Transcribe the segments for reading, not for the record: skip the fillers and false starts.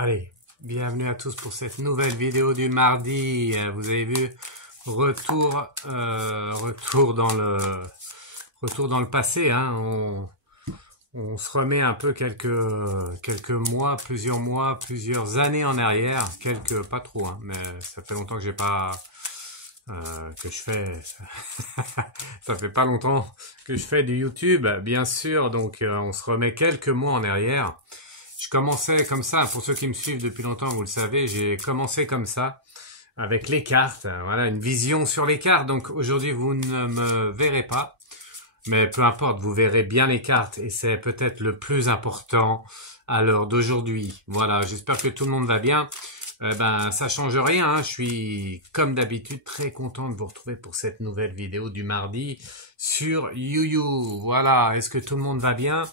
Allez, bienvenue à tous pour cette nouvelle vidéo du mardi. Vous avez vu, retour dans le passé. Hein. On se remet un peu quelques mois, plusieurs années en arrière. Pas trop, hein, mais ça fait longtemps que j'ai pas que je fais. Ça fait pas longtemps que je fais du YouTube, bien sûr. Donc on se remet quelques mois en arrière. Je commençais comme ça, pour ceux qui me suivent depuis longtemps, vous le savez, j'ai commencé comme ça, avec les cartes, voilà, une vision sur les cartes. Donc aujourd'hui, vous ne me verrez pas, mais peu importe, vous verrez bien les cartes, et c'est peut-être le plus important à l'heure d'aujourd'hui. Voilà, j'espère que tout le monde va bien. Ça change rien, hein. Je suis, comme d'habitude, très content de vous retrouver pour cette nouvelle vidéo du mardi sur YouYou. Voilà, est-ce que tout le monde va bien ?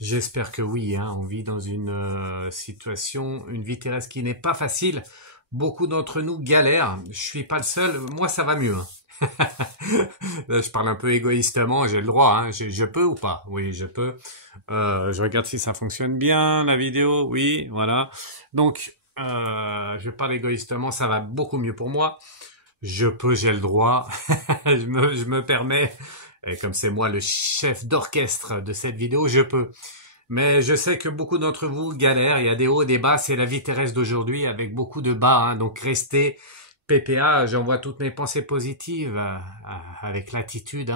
J'espère que oui, hein. On vit dans une situation, une vie terrestre qui n'est pas facile. Beaucoup d'entre nous galèrent. Je suis pas le seul. Moi, ça va mieux. Hein. Là, je parle un peu égoïstement. J'ai le droit. Hein. Je peux ou pas? Oui, je peux. Je regarde si ça fonctionne bien, la vidéo. Oui, voilà. Donc, je parle égoïstement. Ça va beaucoup mieux pour moi. Je peux, j'ai le droit. je me permets. Et comme c'est moi le chef d'orchestre de cette vidéo, je peux. Mais je sais que beaucoup d'entre vous galèrent, il y a des hauts, des bas, c'est la vie terrestre d'aujourd'hui avec beaucoup de bas. Hein, donc restez PPA, j'envoie toutes mes pensées positives avec l'attitude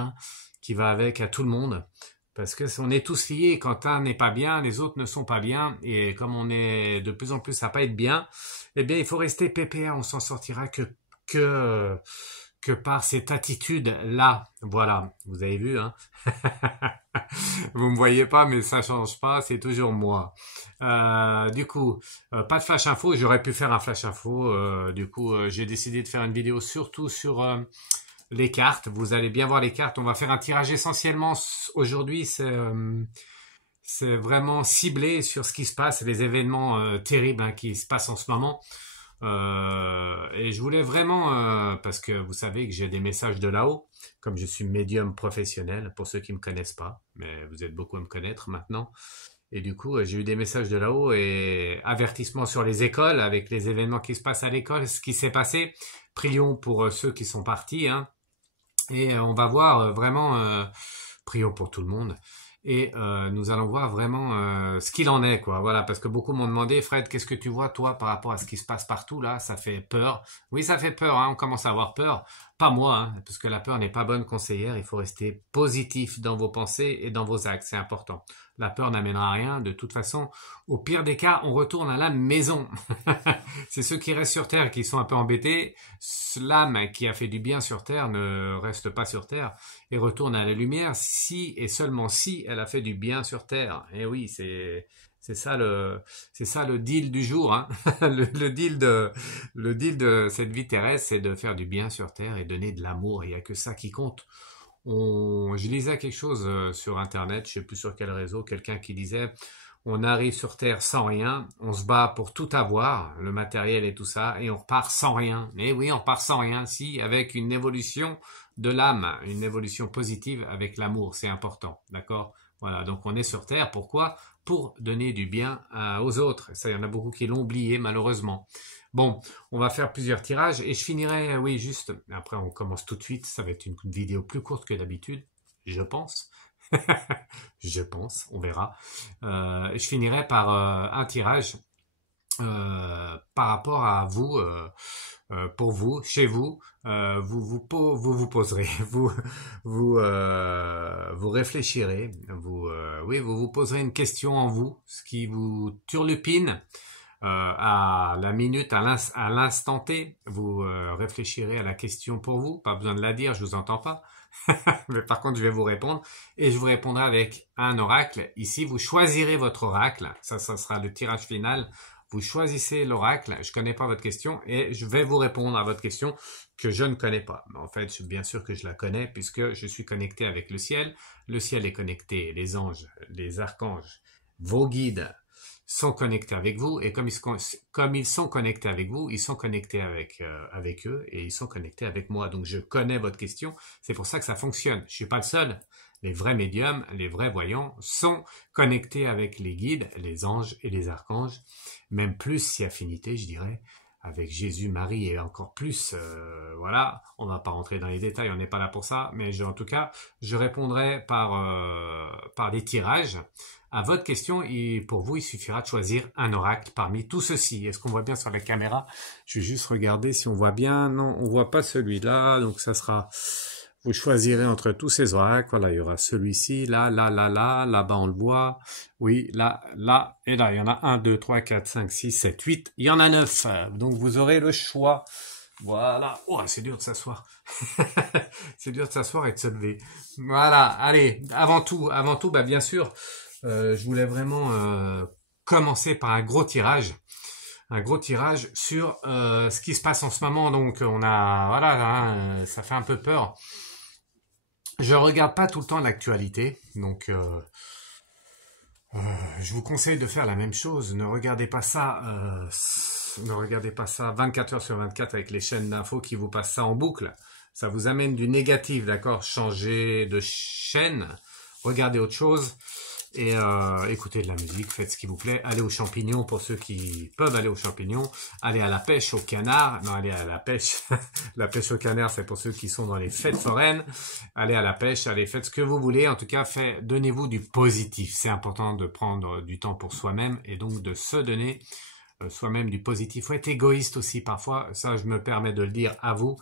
qui va avec à tout le monde. Parce que on est tous liés, quand un n'est pas bien, les autres ne sont pas bien. Et comme on est de plus en plus à pas être bien, eh bien il faut rester PPA, on s'en sortira que par cette attitude-là. Voilà, vous avez vu, hein. Vous me voyez pas, mais ça change pas, c'est toujours moi. Du coup, pas de flash info, j'aurais pu faire un flash info. Du coup, j'ai décidé de faire une vidéo surtout sur les cartes. Vous allez bien voir les cartes. On va faire un tirage essentiellement aujourd'hui. C'est vraiment ciblé sur ce qui se passe, les événements terribles hein, qui se passent en ce moment. Et je voulais vraiment, parce que vous savez que j'ai des messages de là-haut, comme je suis médium professionnel, pour ceux qui me connaissent pas, mais vous êtes beaucoup à me connaître maintenant. Et du coup, j'ai eu des messages de là-haut et avertissements sur les écoles, avec les événements qui se passent à l'école, ce qui s'est passé. Prions pour ceux qui sont partis, hein. Et on va voir vraiment, prions pour tout le monde. Et nous allons voir vraiment ce qu'il en est, quoi. Voilà, parce que beaucoup m'ont demandé, Fred, qu'est-ce que tu vois, toi, par rapport à ce qui se passe partout, là? Ça fait peur. Oui, ça fait peur, hein, on commence à avoir peur. Pas moi, hein, parce que la peur n'est pas bonne conseillère. Il faut rester positif dans vos pensées et dans vos actes, c'est important. La peur n'amènera rien. De toute façon, au pire des cas, on retourne à la maison. C'est ceux qui restent sur Terre qui sont un peu embêtés. L'âme qui a fait du bien sur Terre ne reste pas sur Terre et retourne à la lumière si et seulement si elle a fait du bien sur Terre. Et oui, c'est ça le deal du jour, hein. le deal de cette vie terrestre, c'est de faire du bien sur Terre et donner de l'amour. Il n'y a que ça qui compte. Je lisais quelque chose sur Internet, je ne sais plus sur quel réseau, quelqu'un qui disait on arrive sur Terre sans rien, on se bat pour tout avoir, le matériel et tout ça, et on repart sans rien. Mais oui, on repart sans rien, si, avec une évolution de l'âme, une évolution positive avec l'amour, c'est important, d'accord? Voilà, donc on est sur Terre, pourquoi? Pour donner du bien aux autres. Ça, il y en a beaucoup qui l'ont oublié, malheureusement. Bon, on va faire plusieurs tirages et je finirai, oui, juste, après on commence tout de suite, ça va être une vidéo plus courte que d'habitude, je pense. Je pense, on verra. Je finirai par un tirage par rapport à vous, pour vous, chez vous, vous poserez, vous réfléchirez, oui, vous poserez une question en vous, ce qui vous turlupine. À la minute, à l'instant T, vous réfléchirez à la question pour vous. Pas besoin de la dire, je vous entends pas. Mais par contre, je vais vous répondre et je vous répondrai avec un oracle. Ici, vous choisirez votre oracle. Ça sera le tirage final. Vous choisissez l'oracle. Je connais pas votre question et je vais vous répondre à votre question que je ne connais pas. Mais en fait, bien sûr que je la connais puisque je suis connecté avec le ciel. Le ciel est connecté. Les anges, les archanges, vos guides sont connectés avec vous et comme ils sont connectés avec vous, ils sont connectés avec eux et ils sont connectés avec moi. Donc je connais votre question, c'est pour ça que ça fonctionne. Je suis pas le seul. Les vrais médiums, les vrais voyants sont connectés avec les guides, les anges et les archanges, même plus si affinité, je dirais, avec Jésus, Marie et encore plus. Voilà, on va pas rentrer dans les détails, on n'est pas là pour ça, mais en tout cas, je répondrai par des tirages. À votre question, et pour vous, il suffira de choisir un oracle parmi tout ceci. Est-ce qu'on voit bien sur la caméra? Je vais juste regarder si on voit bien. Non, on voit pas celui-là. Donc ça sera, vous choisirez entre tous ces oracles. Voilà, il y aura celui-ci, là, là-bas on le voit. Oui, là, et là. Il y en a 1, 2, 3, 4, 5, 6, 7, 8. Il y en a 9. Donc vous aurez le choix. Voilà. Oh, c'est dur de s'asseoir. C'est dur de s'asseoir et de se lever. Voilà. Allez, avant tout, bah, bien sûr, je voulais vraiment commencer par un gros tirage sur ce qui se passe en ce moment. Donc on a, voilà, hein, ça fait un peu peur. Je regarde pas tout le temps l'actualité, donc je vous conseille de faire la même chose. Ne regardez pas ça 24 heures sur 24 avec les chaînes d'infos qui vous passent ça en boucle. Ça vous amène du négatif, d'accord? Changez de chaîne, regardez autre chose. Et écoutez de la musique, faites ce qui vous plaît, allez aux champignons pour ceux qui peuvent aller aux champignons, allez à la pêche au canard, non allez à la pêche, la pêche au canard c'est pour ceux qui sont dans les fêtes foraines, allez à la pêche, allez faites ce que vous voulez, en tout cas donnez-vous du positif, c'est important de prendre du temps pour soi-même et donc de se donner soi-même du positif, faut être égoïste aussi parfois, ça je me permets de le dire à vous,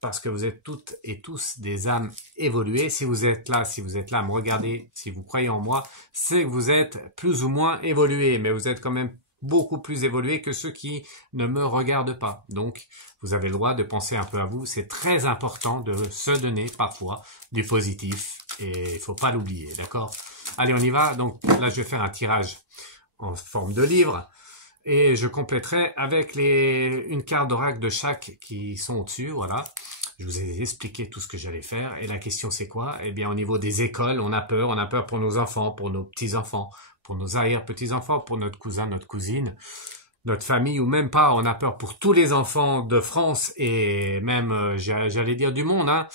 parce que vous êtes toutes et tous des âmes évoluées. Si vous êtes là, à me regarder, si vous croyez en moi, c'est que vous êtes plus ou moins évolués, mais vous êtes quand même beaucoup plus évolués que ceux qui ne me regardent pas. Donc, vous avez le droit de penser un peu à vous. C'est très important de se donner parfois du positif et il faut pas l'oublier, d'accord? Allez, on y va. Donc là, je vais faire un tirage en forme de livre. Et je compléterai avec une carte d'oracle de chaque qui sont au-dessus, voilà. Je vous ai expliqué tout ce que j'allais faire. Et la question, c'est quoi? Eh bien, au niveau des écoles, on a peur. On a peur pour nos enfants, pour nos petits-enfants, pour nos arrière-petits-enfants, pour notre cousin, notre cousine, notre famille, ou même pas. On a peur pour tous les enfants de France et même, j'allais dire, du monde, hein.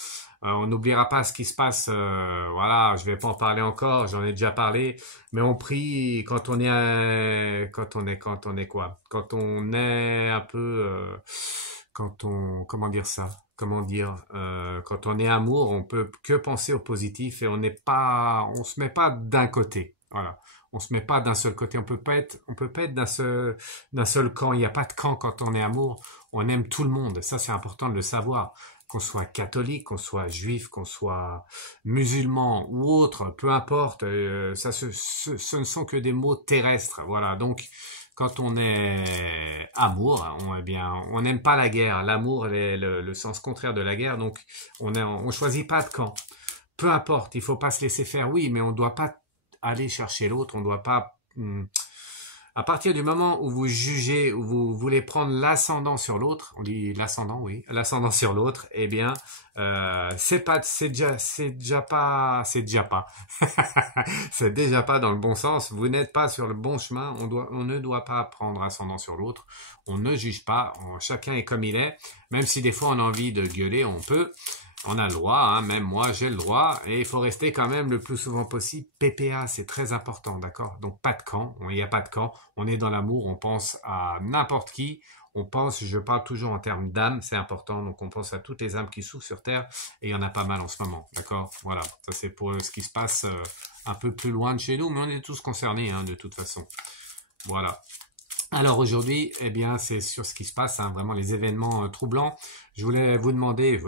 On n'oubliera pas ce qui se passe, voilà, je vais pas en parler encore, j'en ai déjà parlé, mais on prie quand on est, quand on est quoi? Quand on est un peu, quand on, comment dire ça? Comment dire? Quand on est amour, on peut que penser au positif et on se met pas d'un côté, voilà. On se met pas d'un seul côté, on peut pas être d'un seul camp. Il n'y a pas de camp quand on est amour. On aime tout le monde. Ça, c'est important de le savoir. Qu'on soit catholique, qu'on soit juif, qu'on soit musulman ou autre, peu importe, ce ne sont que des mots terrestres. Voilà, donc quand on est amour, eh bien, on n'aime pas la guerre. L'amour est le sens contraire de la guerre, donc on choisit pas de camp. Peu importe, il faut pas se laisser faire, oui, mais on ne doit pas aller chercher l'autre, on ne doit pas... À partir du moment où vous jugez, où vous voulez prendre l'ascendant sur l'autre, on dit l'ascendant, oui, l'ascendant sur l'autre, eh bien, c'est déjà pas, c'est déjà pas dans le bon sens. Vous n'êtes pas sur le bon chemin. On ne doit pas prendre ascendant sur l'autre. On ne juge pas. Chacun est comme il est. Même si des fois on a envie de gueuler, on peut. On a le droit, hein, même moi j'ai le droit, et il faut rester quand même le plus souvent possible PPA, c'est très important, d'accord? Donc pas de camp, il n'y a pas de camp, on est dans l'amour, on pense à n'importe qui, on pense, je parle toujours en termes d'âme, c'est important, donc on pense à toutes les âmes qui souffrent sur Terre, et il y en a pas mal en ce moment, d'accord? Voilà, ça c'est pour ce qui se passe un peu plus loin de chez nous, mais on est tous concernés, hein, de toute façon. Voilà. Alors aujourd'hui, eh bien, c'est sur ce qui se passe, hein, vraiment les événements troublants. Je voulais vous demander,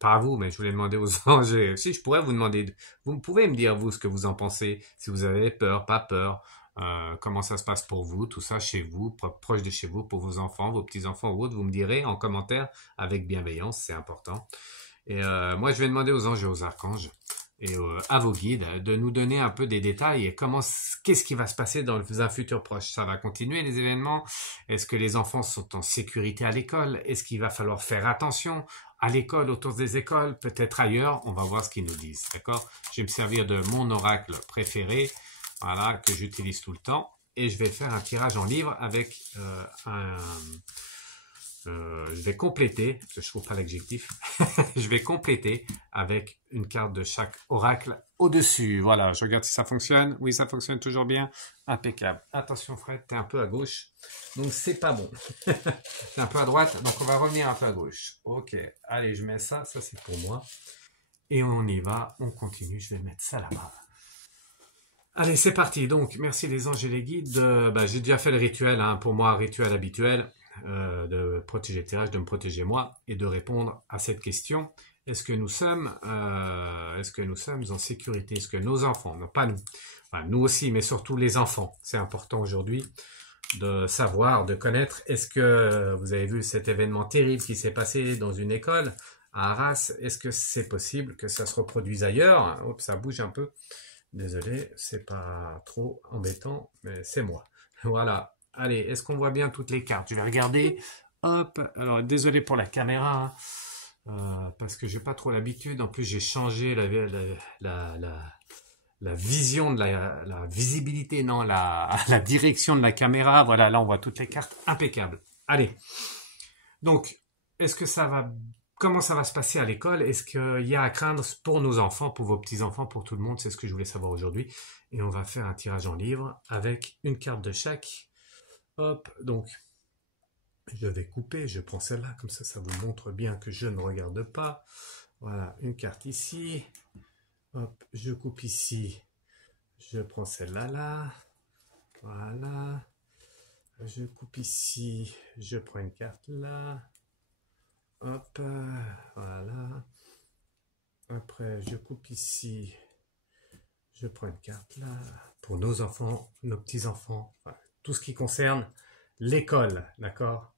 pas à vous, mais je voulais demander aux anges, si je pourrais vous demander, vous pouvez me dire vous ce que vous en pensez, si vous avez peur, pas peur, comment ça se passe pour vous, tout ça chez vous, proche de chez vous, pour vos enfants, vos petits-enfants ou autres, vous me direz en commentaire avec bienveillance, c'est important. Et moi, je vais demander aux anges et aux archanges et à vos guides de nous donner un peu des détails et qu'est-ce qui va se passer dans un futur proche. Ça va continuer les événements? Est-ce que les enfants sont en sécurité à l'école? Est-ce qu'il va falloir faire attention à l'école, autour des écoles, peut-être ailleurs? On va voir ce qu'ils nous disent, d'accord? Je vais me servir de mon oracle préféré, voilà, que j'utilise tout le temps, et je vais faire un tirage en livre avec je vais compléter, parce que je trouve pas l'adjectif, je vais compléter avec une carte de chaque oracle au-dessus. Voilà, je regarde si ça fonctionne. Oui, ça fonctionne toujours bien. Impeccable. Attention Fred, t'es un peu à gauche, donc c'est pas bon. T'es un peu à droite, donc on va revenir un peu à gauche. Ok, allez, je mets ça, ça c'est pour moi. Et on y va, on continue, je vais mettre ça là-bas. Allez, c'est parti. Donc, merci les anges et les guides. J'ai déjà fait le rituel, hein, pour moi, un rituel habituel. De protéger le tirage, de me protéger moi et de répondre à cette question. Est-ce que nous sommes en sécurité? Est-ce que nos enfants, non pas nous, enfin, nous aussi, mais surtout les enfants, c'est important aujourd'hui de savoir, de connaître. Est-ce que vous avez vu cet événement terrible qui s'est passé dans une école à Arras? Est-ce que c'est possible que ça se reproduise ailleurs? Oups, ça bouge un peu. Désolé, c'est pas trop embêtant, mais c'est moi. Voilà. Allez, est-ce qu'on voit bien toutes les cartes? Je vais regarder. Hop. Alors, désolé pour la caméra, hein, parce que j'ai pas trop l'habitude. En plus, j'ai changé la vision de la visibilité, non, la direction de la caméra. Voilà, là, on voit toutes les cartes. Impeccable. Allez. Donc, est-ce que ça va... Comment ça va se passer à l'école? Est-ce qu'il y a à craindre pour nos enfants, pour vos petits-enfants, pour tout le monde? C'est ce que je voulais savoir aujourd'hui. Et on va faire un tirage en livre avec une carte de chaque. Hop, donc, je vais couper, je prends celle-là, comme ça vous montre bien que je ne regarde pas. Voilà, une carte ici. Hop, je coupe ici, je prends celle-là, là. Voilà. Je coupe ici, je prends une carte là. Hop, voilà. Après, je coupe ici, je prends une carte là. Pour nos enfants, nos petits-enfants, enfin, tout ce qui concerne l'école, d'accord?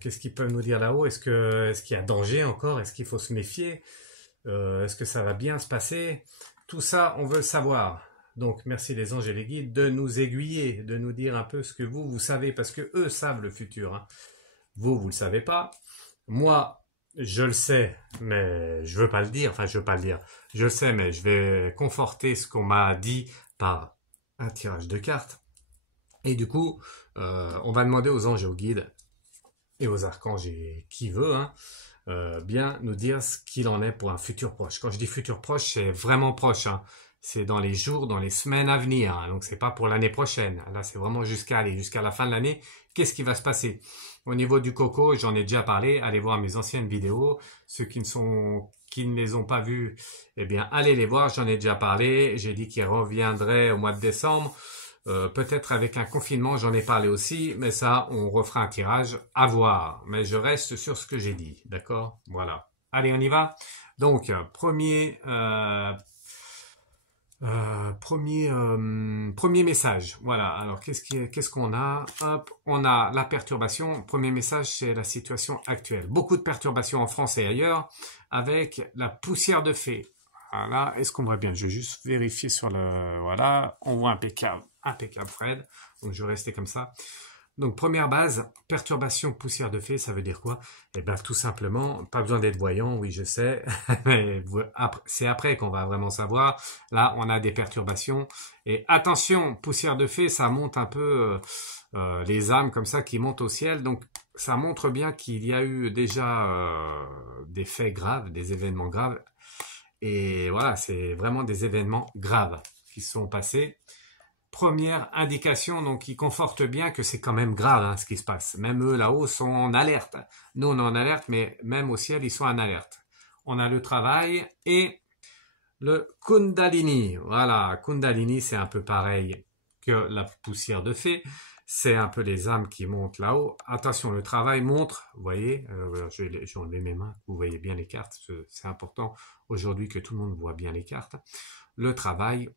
Qu'est-ce qu'ils peuvent nous dire là-haut? Est-ce qu'il y a danger encore? Est-ce qu'il faut se méfier? Est-ce que ça va bien se passer? Tout ça, on veut le savoir. Donc, merci les anges et les guides de nous aiguiller, de nous dire un peu ce que vous savez, parce que eux savent le futur, hein. Vous le savez pas. Moi, je le sais, mais je veux pas le dire. Enfin, je veux pas le dire. Je le sais, mais je vais conforter ce qu'on m'a dit par un tirage de cartes. Et du coup, on va demander aux anges et aux guides et aux archanges et qui veut, hein, bien nous dire ce qu'il en est pour un futur proche. Quand je dis futur proche, c'est vraiment proche, hein. C'est dans les jours, dans les semaines à venir, hein. Donc c'est pas pour l'année prochaine. Là, c'est vraiment jusqu'à la fin de l'année. Qu'est-ce qui va se passer? Au niveau du coco, j'en ai déjà parlé. Allez voir mes anciennes vidéos. Ceux qui ne les ont pas vues, eh bien, allez les voir. J'en ai déjà parlé. J'ai dit qu'ils reviendraient au mois de décembre. Peut-être avec un confinement, j'en ai parlé aussi, mais ça, on refera un tirage à voir. Mais je reste sur ce que j'ai dit, d'accord? Voilà. Allez, on y va. Donc, premier message. Voilà. Alors, qu'est-ce qu'on a? Hop, on a la perturbation. Premier message, c'est la situation actuelle. Beaucoup de perturbations en France et ailleurs, avec la poussière de fée. Voilà. Est-ce qu'on voit bien? Je vais juste vérifier sur le... Voilà. On voit impeccable. Impeccable, Fred. Donc, je vais rester comme ça. Donc, première base, perturbation poussière de fée, ça veut dire quoi? Eh bien, tout simplement, pas besoin d'être voyant, oui, je sais, mais c'est après qu'on va vraiment savoir. Là, on a des perturbations. Et attention, poussière de fée, ça monte un peu les âmes comme ça qui montent au ciel. Donc, ça montre bien qu'il y a eu déjà des faits graves, des événements graves. Et voilà, c'est vraiment des événements graves qui se sont passés. Première indication, donc qui conforte bien que c'est quand même grave, hein, ce qui se passe. Même eux là-haut sont en alerte. Nous on est en alerte, mais même au ciel ils sont en alerte. On a le travail et le Kundalini. Voilà, Kundalini c'est un peu pareil que la poussière de fée. C'est un peu les âmes qui montent là-haut. Attention, le travail montre, vous voyez, je vais enlever mes mains, vous voyez bien les cartes, c'est important aujourd'hui que tout le monde voit bien les cartes. Le travail,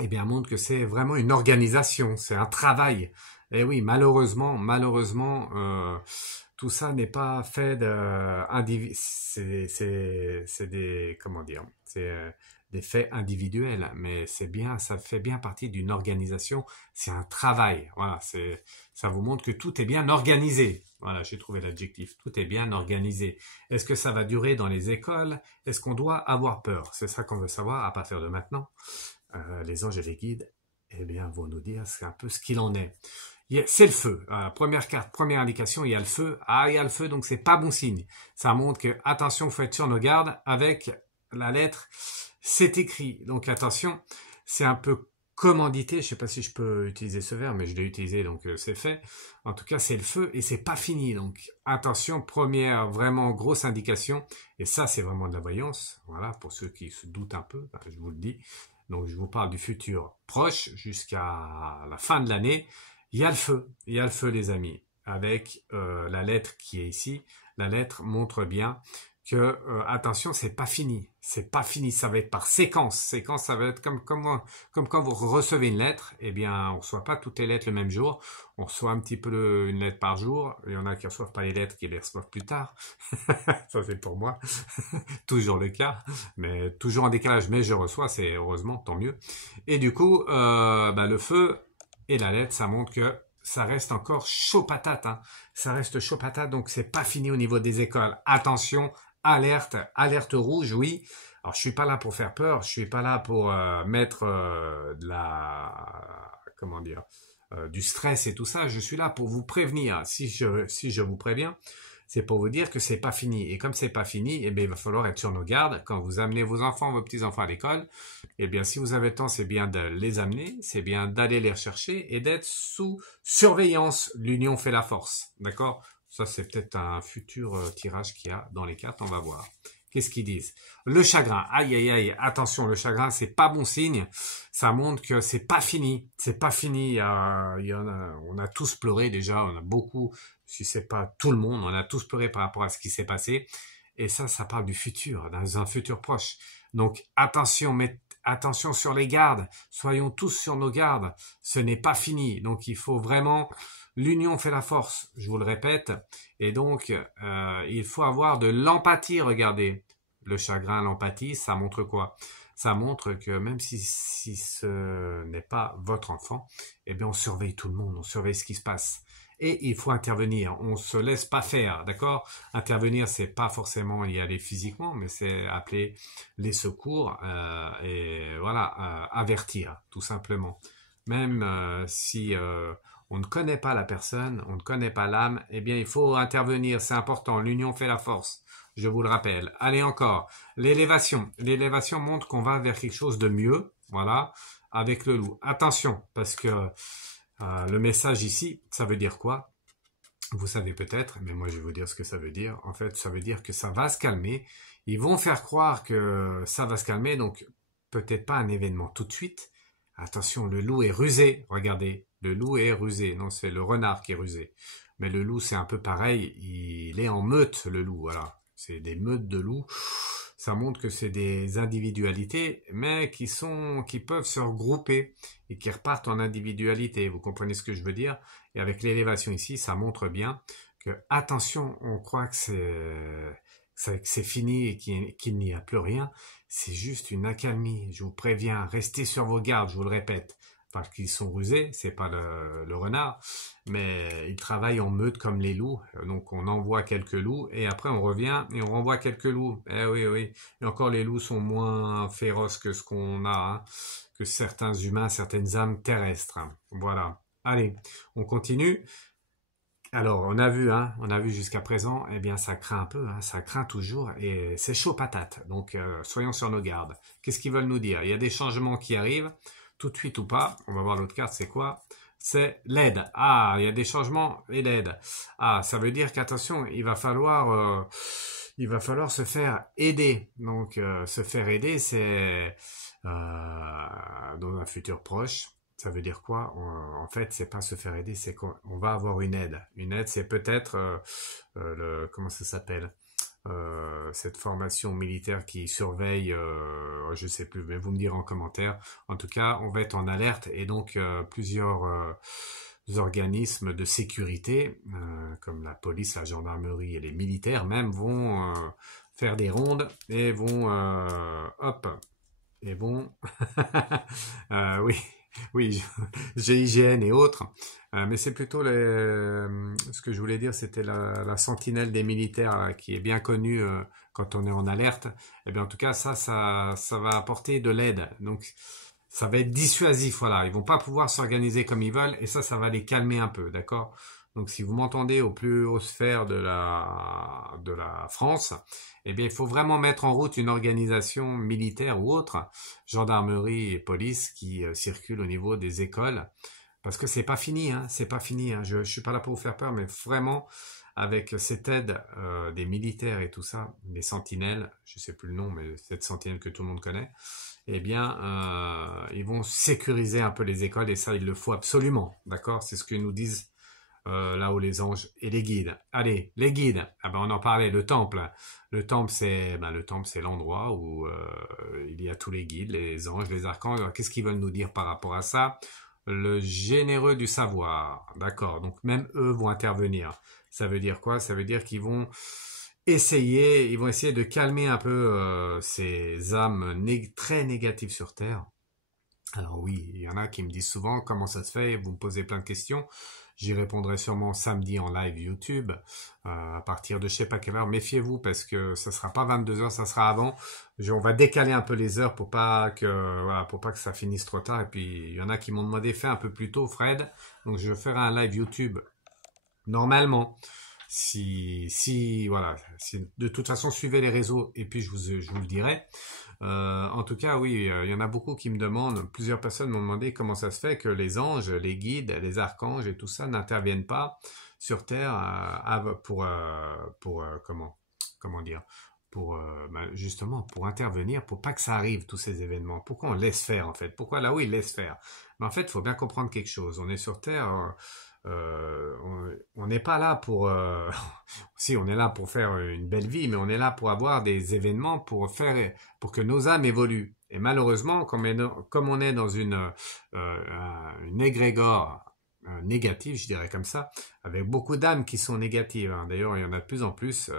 eh bien, montre que c'est vraiment une organisation, c'est un travail. Et oui, malheureusement, tout ça n'est pas fait c'est des, comment dire, c'est des faits individuels, mais c'est bien, ça fait bien partie d'une organisation. C'est un travail. Voilà, ça vous montre que tout est bien organisé. Voilà, j'ai trouvé l'adjectif. Tout est bien organisé. Est-ce que ça va durer dans les écoles? Est-ce qu'on doit avoir peur? C'est ça qu'on veut savoir à partir de maintenant. Les anges et les guides, eh bien, vont nous dire c'est un peu ce qu'il en est. C'est le feu. Première carte, première indication, il y a le feu. Ah, il y a le feu, donc c'est pas bon signe. Ça montre que, attention, il faut être sur nos gardes avec la lettre. C'est écrit. Donc, attention, c'est un peu commandité. Je sais pas si je peux utiliser ce verbe, mais je l'ai utilisé, donc c'est fait. En tout cas, c'est le feu et c'est pas fini. Donc, attention, première vraiment grosse indication. Et ça, c'est vraiment de la voyance. Voilà, pour ceux qui se doutent un peu, je vous le dis. Donc, je vous parle du futur proche jusqu'à la fin de l'année. Il y a le feu, les amis, avec la lettre qui est ici. La lettre montre bien que, attention, c'est pas fini. C'est pas fini, ça va être par séquence. Séquence, ça va être comme quand vous recevez une lettre. Eh bien, on reçoit pas toutes les lettres le même jour. On reçoit un petit peu une lettre par jour. Il y en a qui reçoivent pas les lettres, qui les reçoivent plus tard. Ça, c'est pour moi. Toujours le cas, mais toujours en décalage. Mais je reçois, c'est heureusement, tant mieux. Et du coup, le feu et la lettre, ça montre que ça reste encore chaud patate. Hein. Ça reste chaud patate, donc c'est pas fini au niveau des écoles. Attention, alerte, alerte rouge, oui. Alors, je suis pas là pour faire peur, je suis pas là pour mettre comment dire, du stress et tout ça. Je suis là pour vous prévenir. Si je vous préviens, c'est pour vous dire que c'est pas fini. Et comme c'est pas fini, eh bien, il va falloir être sur nos gardes. Quand vous amenez vos enfants, vos petits-enfants à l'école, eh bien, si vous avez le temps, c'est bien de les amener, c'est bien d'aller les rechercher et d'être sous surveillance. L'union fait la force. D'accord? Ça, c'est peut-être un futur tirage qu'il y a dans les cartes. On va voir. Qu'est-ce qu'ils disent? Le chagrin. Aïe, aïe, aïe. Attention, le chagrin, c'est pas bon signe. Ça montre que c'est pas fini. C'est pas fini. On a tous pleuré déjà. On a beaucoup, si c'est pas tout le monde, on a tous pleuré par rapport à ce qui s'est passé. Et ça parle du futur, dans un futur proche. Donc, attention, attention sur les gardes. Soyons tous sur nos gardes. Ce n'est pas fini. Donc, il faut vraiment... L'union fait la force, je vous le répète. Et donc, il faut avoir de l'empathie. Regardez, le chagrin, l'empathie, ça montre quoi? Ça montre que même si ce n'est pas votre enfant, eh bien, on surveille tout le monde, on surveille ce qui se passe. et il faut intervenir. On se laisse pas faire, d'accord? Intervenir, c'est pas forcément y aller physiquement, mais c'est appeler les secours et voilà, avertir, tout simplement. Même si on ne connaît pas la personne, on ne connaît pas l'âme, eh bien il faut intervenir, c'est important, l'union fait la force, je vous le rappelle. Allez encore, l'élévation. L'élévation montre qu'on va vers quelque chose de mieux, voilà, avec le loup. Attention, parce que le message ici, ça veut dire quoi? Vous savez peut-être, mais moi je vais vous dire ce que ça veut dire. En fait, ça veut dire que ça va se calmer. Ils vont faire croire que ça va se calmer, donc peut-être pas un événement tout de suite. Attention, le loup est rusé. Regardez, le loup est rusé. Non, c'est le renard qui est rusé. Mais le loup, c'est un peu pareil. Il est en meute, le loup. Voilà, c'est des meutes de loups. Ça montre que c'est des individualités, mais qui peuvent se regrouper et qui repartent en individualité. Vous comprenez ce que je veux dire? Et avec l'élévation ici, ça montre bien que, attention, on croit que c'est fini et qu'il n'y a plus rien. C'est juste une accalmie. Je vous préviens, restez sur vos gardes, je vous le répète. Parce qu'ils sont rusés, c'est pas le renard, mais ils travaillent en meute comme les loups. Donc on envoie quelques loups et après on revient et on renvoie quelques loups. Eh oui, oui. Et encore les loups sont moins féroces que ce qu'on a, hein, que certains humains, certaines âmes terrestres. Voilà. Allez, on continue. Alors, on a vu jusqu'à présent, eh bien, ça craint un peu, hein, ça craint toujours, et c'est chaud patate. Donc, soyons sur nos gardes. Qu'est-ce qu'ils veulent nous dire? Il y a des changements qui arrivent, tout de suite ou pas. On va voir l'autre carte, c'est quoi? C'est l'aide. Ah, il y a des changements et l'aide. Ah, ça veut dire qu'attention, il va falloir se faire aider. Donc, se faire aider, c'est dans un futur proche. Ça veut dire quoi? En fait, c'est pas se faire aider, c'est qu'on va avoir une aide. Une aide, c'est peut-être comment ça s'appelle? Cette formation militaire qui surveille, je sais plus, mais vous me direz en commentaire. En tout cas, on va être en alerte et donc plusieurs organismes de sécurité, comme la police, la gendarmerie et les militaires même, vont faire des rondes et vont, oui. Oui, GIGN et autres, mais c'est plutôt ce que je voulais dire, c'était la sentinelle des militaires qui est bien connue quand on est en alerte. Et bien en tout cas, ça va apporter de l'aide. Donc ça va être dissuasif, voilà. Ils vont pas pouvoir s'organiser comme ils veulent et ça va les calmer un peu, d'accord? Donc si vous m'entendez aux plus hautes sphères de la France, eh bien il faut vraiment mettre en route une organisation militaire ou autre, gendarmerie et police qui circulent au niveau des écoles, parce que c'est pas fini, hein, c'est pas fini. Hein. Je suis pas là pour vous faire peur, mais vraiment avec cette aide des militaires et tout ça, des sentinelles, je sais plus le nom, mais cette sentinelle que tout le monde connaît, eh bien ils vont sécuriser un peu les écoles et ça il le faut absolument, d'accord? C'est ce que nous disent là-haut les anges et les guides. Allez, les guides. Ah ben on en parlait, le temple. Le temple c'est l'endroit où il y a tous les guides, les anges, les archanges. Qu'est-ce qu'ils veulent nous dire par rapport à ça? Le généreux du savoir. D'accord. Donc même eux vont intervenir. Ça veut dire quoi? Ça veut dire qu'ils vont essayer de calmer un peu ces âmes très négatives sur Terre. Alors oui, il y en a qui me disent souvent comment ça se fait, vous me posez plein de questions. J'y répondrai sûrement samedi en live YouTube à partir de je sais pas quelle heure. Méfiez-vous parce que ça sera pas 22 heures, ça sera avant. On va décaler un peu les heures pour pas que ça finisse trop tard. Et puis il y en a qui m'ont demandé fais un peu plus tôt, Fred. Donc je ferai un live YouTube normalement. Si de toute façon suivez les réseaux et puis je vous le dirai. En tout cas, oui, il y en a beaucoup qui me demandent, plusieurs personnes m'ont demandé comment ça se fait que les anges, les guides, les archanges et tout ça n'interviennent pas sur Terre comment dire, justement pour intervenir, pour pas que ça arrive tous ces événements. Pourquoi on laisse faire en fait? Pourquoi là où ils laissent faire? Mais en fait, il faut bien comprendre quelque chose. On est sur Terre. On n'est pas là pour si on est là pour faire une belle vie, mais on est là pour avoir des événements pour que nos âmes évoluent. Et malheureusement, comme on est dans une égrégore négative, je dirais comme ça, avec beaucoup d'âmes qui sont négatives. Hein. D'ailleurs, il y en a de plus en plus.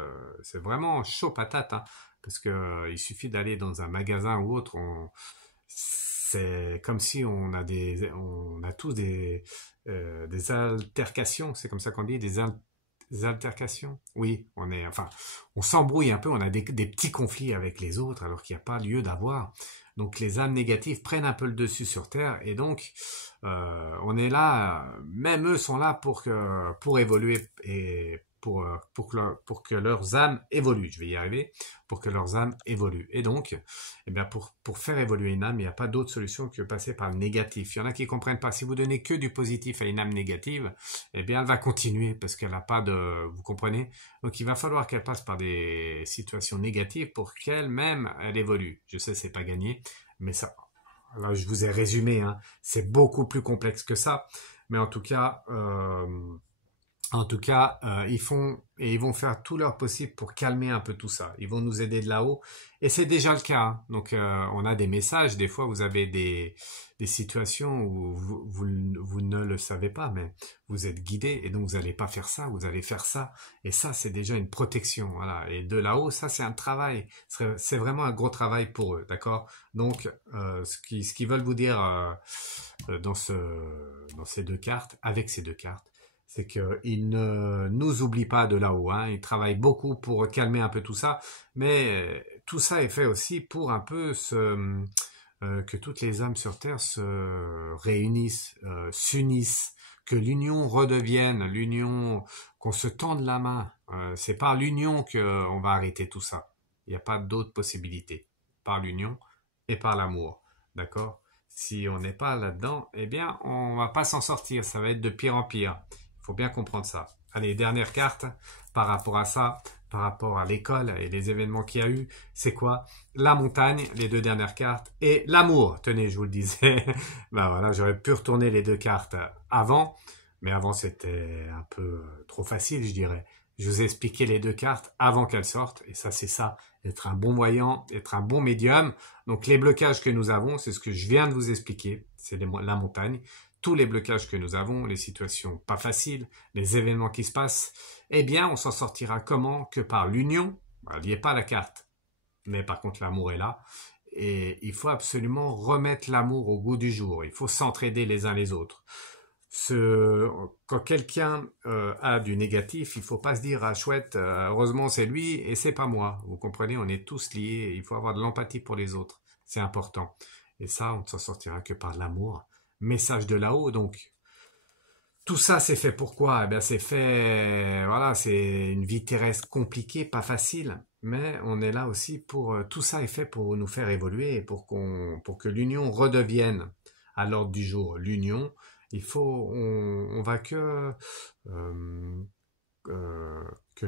C'est vraiment chaud patate, hein, parce que il suffit d'aller dans un magasin ou autre. c'est comme si on a tous des altercations, c'est comme ça qu'on dit, des altercations. Oui, on s'embrouille un peu, on a des petits conflits avec les autres alors qu'il n'y a pas lieu d'avoir. Donc les âmes négatives prennent un peu le dessus sur Terre et donc on est là, même eux sont là pour évoluer et pour que leurs âmes évoluent. Je vais y arriver, pour que leurs âmes évoluent. Et donc, eh bien pour faire évoluer une âme, il n'y a pas d'autre solution que de passer par le négatif. Il y en a qui ne comprennent pas. Si vous donnez que du positif à une âme négative, eh bien elle va continuer parce qu'elle n'a pas de... Vous comprenez? Donc il va falloir qu'elle passe par des situations négatives pour qu'elle-même, elle évolue. Je sais, c'est pas gagné, mais ça... Là, je vous ai résumé, hein. C'est beaucoup plus complexe que ça. Mais en tout cas... ils vont faire tout leur possible pour calmer un peu tout ça. Ils vont nous aider de là-haut. Et c'est déjà le cas, hein. Donc, on a des messages. Des fois, vous avez des situations où vous ne le savez pas, mais vous êtes guidé. Et donc, vous n'allez pas faire ça, vous allez faire ça. Et ça, c'est déjà une protection. Voilà. Et de là-haut, ça, c'est un travail. C'est vraiment un gros travail pour eux. D'accord? Donc, ce qu'ils veulent vous dire dans ces deux cartes, avec ces deux cartes, c'est qu'ils ne nous oublient pas de là-haut, hein. Ils travaillent beaucoup pour calmer un peu tout ça, mais tout ça est fait aussi pour un peu que toutes les âmes sur Terre se réunissent, s'unissent, que l'union redevienne, l'union, qu'on se tende la main. C'est par l'union qu'on va arrêter tout ça. Il n'y a pas d'autre possibilité. Par l'union et par l'amour, d'accord? Si on n'est pas là-dedans, eh bien, on va pas s'en sortir. Ça va être de pire en pire. Faut bien comprendre ça. Allez, dernière carte par rapport à ça, par rapport à l'école et les événements qu'il y a eu, c'est quoi? La montagne, les deux dernières cartes, et l'amour. Tenez, je vous le disais. Ben voilà, j'aurais pu retourner les deux cartes avant, mais avant c'était un peu trop facile, je dirais. Je vous ai expliqué les deux cartes avant qu'elles sortent, et ça c'est ça, être un bon voyant, être un bon médium. Donc les blocages que nous avons, c'est ce que je viens de vous expliquer, c'est la montagne. Tous les blocages que nous avons, les situations pas faciles, les événements qui se passent, eh bien, on s'en sortira comment? Que par l'union. Il n'y a pas la carte, mais par contre, l'amour est là. Et il faut absolument remettre l'amour au goût du jour. Il faut s'entraider les uns les autres. Quand quelqu'un a du négatif, il ne faut pas se dire « Ah chouette, heureusement c'est lui et c'est pas moi ». Vous comprenez, on est tous liés. Il faut avoir de l'empathie pour les autres. C'est important. Et ça, on ne s'en sortira que par l'amour. Message de là-haut, donc tout ça c'est fait pourquoi? Eh bien c'est fait, voilà, c'est une vie terrestre compliquée, pas facile, mais on est là aussi pour, tout ça est fait pour nous faire évoluer et pour que l'union redevienne à l'ordre du jour. L'union, on va que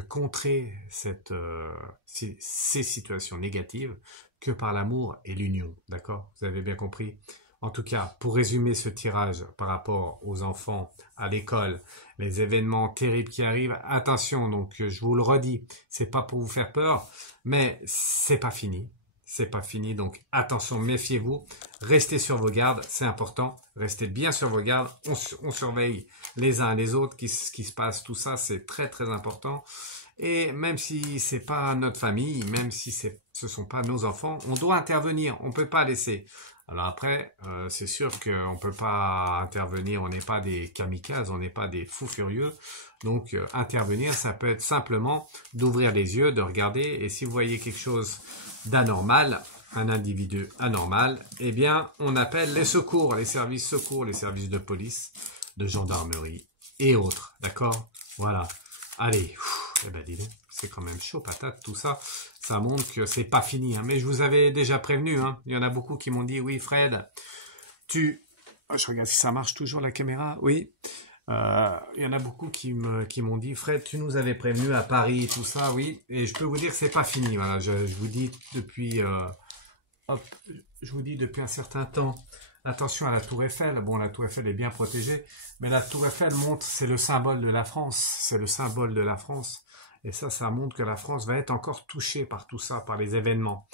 contrer ces situations négatives que par l'amour et l'union, d'accord? Vous avez bien compris? En tout cas, pour résumer ce tirage par rapport aux enfants à l'école, les événements terribles qui arrivent, attention, donc je vous le redis, c'est pas pour vous faire peur, mais c'est pas fini. C'est pas fini, donc attention, méfiez-vous, restez sur vos gardes, c'est important, restez bien sur vos gardes, on surveille les uns les autres, ce qui se passe, tout ça, c'est très très important. Et même si c'est pas notre famille, même si ce sont pas nos enfants, on doit intervenir, on peut pas laisser. Alors après, c'est sûr qu'on ne peut pas intervenir, on n'est pas des kamikazes, on n'est pas des fous furieux. Donc intervenir, ça peut être simplement d'ouvrir les yeux, de regarder, et si vous voyez quelque chose d'anormal, un individu anormal, eh bien on appelle les secours, les services de police, de gendarmerie et autres, d'accord? Voilà. Allez, eh ben dis donc, c'est quand même chaud patate tout ça. Ça montre que c'est pas fini, hein. Mais je vous avais déjà prévenu, hein. Il y en a beaucoup qui m'ont dit, oui Fred, je regarde si ça marche toujours la caméra, oui. Il y en a beaucoup qui m'ont dit, Fred, tu nous avais prévenu à Paris, tout ça, oui. Et je peux vous dire que c'est pas fini, voilà. Je vous dis depuis, je vous dis depuis un certain temps, attention à la Tour Eiffel. Bon, la Tour Eiffel est bien protégée, mais la Tour Eiffel montre, c'est le symbole de la France, c'est le symbole de la France. Et ça montre que la France va être encore touchée par tout ça, par les événements.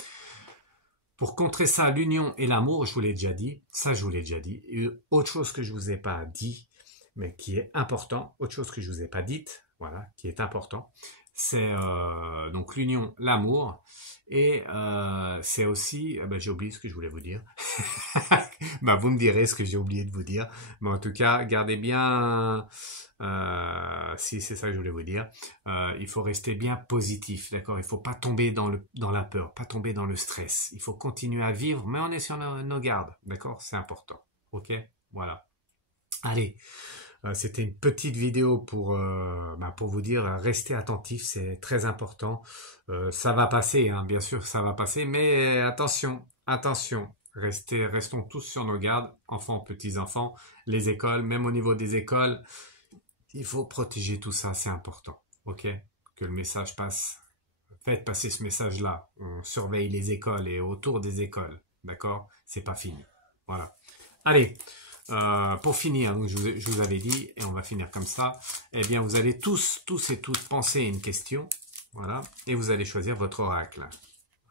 Pour contrer ça, l'union et l'amour, je vous l'ai déjà dit, ça je vous l'ai déjà dit. Et autre chose que je vous ai pas dit, mais qui est important, autre chose que je vous ai pas dite, voilà, qui est important, c'est donc l'union, l'amour. Et c'est aussi, j'ai oublié ce que je voulais vous dire. Vous me direz ce que j'ai oublié de vous dire. Mais en tout cas, gardez bien, si c'est ça que je voulais vous dire, il faut rester bien positif, d'accord? Il faut pas tomber dans la peur, pas tomber dans le stress. Il faut continuer à vivre, mais on est sur nos gardes, d'accord? C'est important, ok? Voilà. Allez. C'était une petite vidéo pour vous dire, restez attentifs, c'est très important. Ça va passer, hein, bien sûr, ça va passer, mais attention, attention. Restons tous sur nos gardes, enfants, petits-enfants, les écoles, même au niveau des écoles. Il faut protéger tout ça, c'est important. Ok? Que le message passe. Faites passer ce message-là. On surveille les écoles et autour des écoles. D'accord? C'est pas fini. Voilà. Allez. Pour finir, donc je vous avais dit, et on va finir comme ça, eh bien vous allez tous et toutes penser à une question, voilà, et vous allez choisir votre oracle.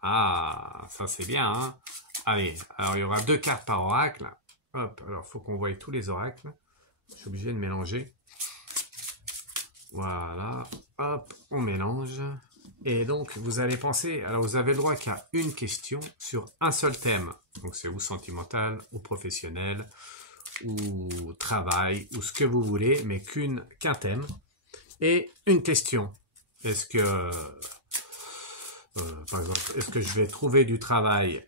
Ah, ça c'est bien, hein. Allez, alors il y aura 2 cartes par oracle. Hop, alors il faut qu'on voie tous les oracles. Je suis obligé de mélanger. Voilà, hop, on mélange. Et donc, vous allez penser, alors vous avez le droit qu'à une question sur un seul thème. Donc c'est ou sentimental, ou professionnel, ou travail, ou ce que vous voulez, mais qu'un thème, et une question. Est-ce que, par exemple, est-ce que je vais trouver du travail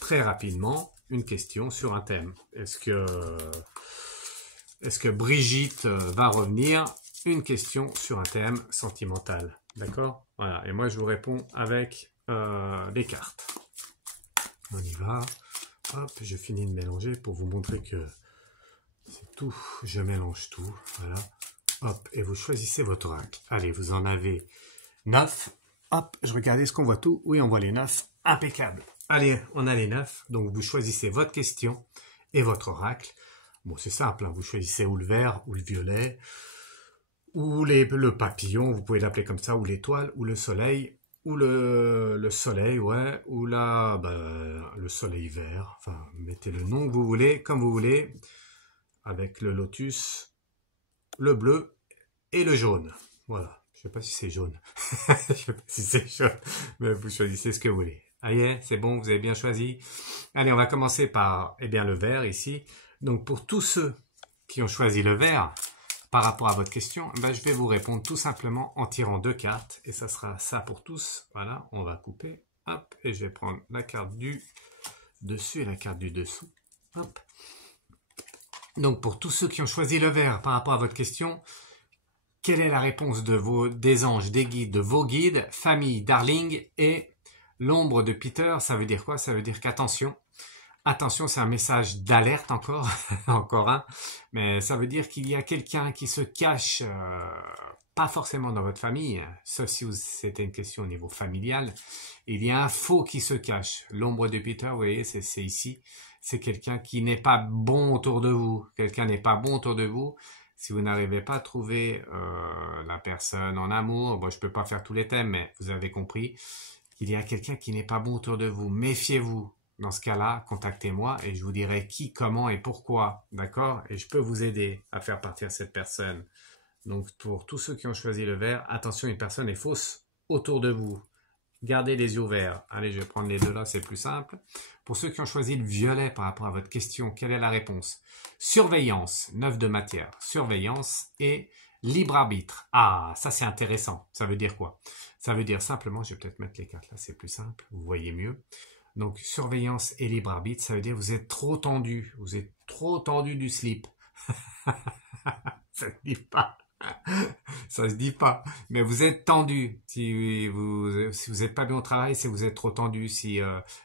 très rapidement? Une question sur un thème. Est-ce que Brigitte va revenir? Une question sur un thème sentimental. D'accord? Voilà, et moi je vous réponds avec les cartes. On y va. Hop, je finis de mélanger pour vous montrer que c'est tout. Je mélange tout. Voilà. Hop, et vous choisissez votre oracle. Allez, vous en avez 9. Hop, je regardais ce qu'on voit tout. Oui, on voit les 9. Impeccable. Allez, on a les 9. Donc, vous choisissez votre question et votre oracle. Bon, c'est simple. Hein. Vous choisissez ou le vert, ou le violet, ou le papillon, vous pouvez l'appeler comme ça, ou l'étoile, ou le soleil, ou le soleil, ouais, ou le soleil vert. Enfin, mettez le nom que vous voulez, comme vous voulez, avec le lotus, le bleu et le jaune. Voilà, je sais pas si c'est jaune. Je sais pas si c'est jaune, mais vous choisissez ce que vous voulez. Allez, c'est bon, vous avez bien choisi. Allez, on va commencer par, le vert ici. Donc, pour tous ceux qui ont choisi le vert, par rapport à votre question, je vais vous répondre tout simplement en tirant 2 cartes. Et ça sera ça pour tous. Voilà, on va couper. Hop, et je vais prendre la carte du dessus et la carte du dessous. Hop. Donc, pour tous ceux qui ont choisi le vert par rapport à votre question, quelle est la réponse des anges, des guides, de vos guides, famille, darling et l'ombre de Peter? Ça veut dire quoi? Ça veut dire qu'attention. Attention, c'est un message d'alerte encore, encore un, mais ça veut dire qu'il y a quelqu'un qui se cache, pas forcément dans votre famille, sauf si c'était une question au niveau familial, il y a un faux qui se cache. L'ombre de Peter, vous voyez, c'est ici, c'est quelqu'un qui n'est pas bon autour de vous, quelqu'un n'est pas bon autour de vous. Si vous n'arrivez pas à trouver la personne en amour, bon, je peux pas faire tous les thèmes, mais vous avez compris qu'il y a quelqu'un qui n'est pas bon autour de vous, méfiez-vous. Dans ce cas-là, contactez-moi et je vous dirai qui, comment et pourquoi, d'accord? Et je peux vous aider à faire partir cette personne. Donc, pour tous ceux qui ont choisi le vert, attention, une personne est fausse autour de vous. Gardez les yeux ouverts. Allez, je vais prendre les 2 là, c'est plus simple. Pour ceux qui ont choisi le violet par rapport à votre question, quelle est la réponse? Surveillance, 9 de matière. Surveillance et libre arbitre. Ah, ça c'est intéressant. Ça veut dire quoi? Ça veut dire simplement, je vais peut-être mettre les cartes là, c'est plus simple, vous voyez mieux. Donc, surveillance et libre arbitre, ça veut dire que vous êtes trop tendu. Vous êtes trop tendu du slip. Ça se dit pas. Ça se dit pas. Mais vous êtes tendu. Si vous êtes pas bien au travail, c'est que vous êtes trop tendu. Si